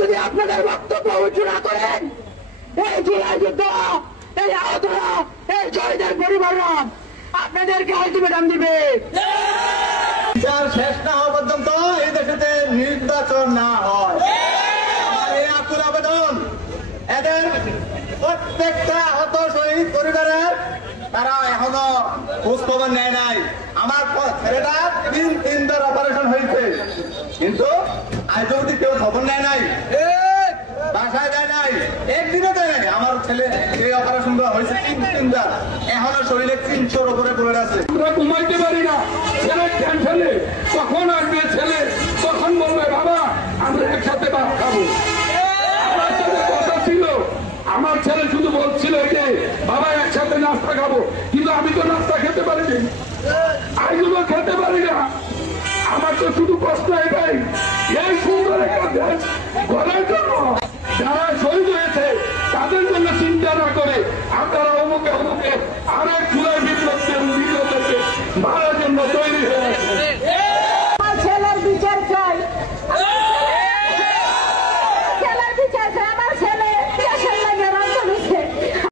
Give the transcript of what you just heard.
যদি আপনাদের বক্তব্য উঁচু না করেন, এই জুলাই যুদ্ধ, এই আহতরা, এই শহীদের পরিবাররা আপনাদেরকে আলটিমেটাম দিবে। শেষ না হওয়া পর্যন্ত এই দেশে নির্বাচন না হয়, এই আকুল আবেদন। এদের প্রত্যেকটা আহত শহীদ পরিবারের তারা এখনো খোঁজ খবর নেয় নাই। আমার ছেলেটা তিনবার অপারেশন হয়েছে, কিন্তু আজ অবধি কেউ খবর নেয় নাই, বাসায় যায় নাই, একদিনও দেয় নাই। আমার ছেলে এই অপারেশন হয়েছে তিনবার, এখনো শরীরে 300-র উপরে পড়ে আছে। আমরা ঘুমাইতে পারি না, ছেলের টেনশনে। কখন আসবে ছেলে, তখন বলবে বাবা আমরা একসাথে ভাত খাবো। আমার সাথে কথা ছিল, আমার ছেলে শুধু বলছিল যে বাবা একসাথে নাস্তা খাবো, কিন্তু আমি তো নাস্তা খেতে পারিনি, আইগুলো খেতে পারি না। আমার তো শুধু প্রশ্ন এটাই, এই সুন্দর একটা দেশ গড়ার জন্য যারা শহীদ হয়েছে তাদের জন্য চিন্তা না করে আপনারা অমুকে অমুকে আরেক জুলাই বিপ্লবকে মারার জন্য তৈরি